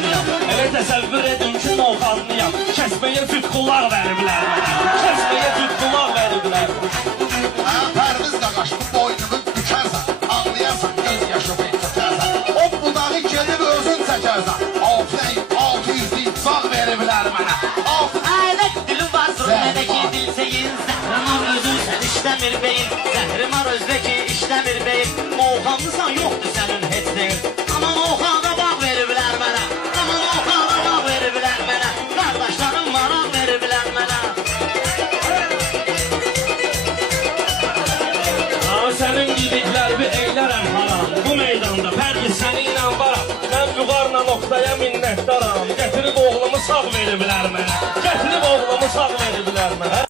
oxanlıyam. Elə təsəvvür edin ki, oxanlıyam. Kəsməyə cütqullar veriblər mənə. Kəsməyə cütqullar veriblər. Pərviz qaqaş, bu boynumu bükərsən, ağlayarsan, göz yaşı tökərsən. O budağı gedib özün çəkərsən. 600 zağ veriblər mənə. Aylıq dilim var, sürmədəki dilsəyin. Zəhrimar özün sən işləmir beyin. Zəhrimar özdəki işləmir beyin. Oxanlısan yoxdur sənin heç deyil. Aman oxanda bağ veriblər mənə. Aman oxanda bağ veriblər mənə. Qardaşlarım maraq veriblər mənə. Sənin gidiklər bir eylərəm haram. Bu meydanda Pərviz səni ilə varam. Mən vüqarla noxtaya minnətdaram. Gətirib oğlumu sağ veriblər mənə. Gətirib oğlumu sağ veriblər mənə.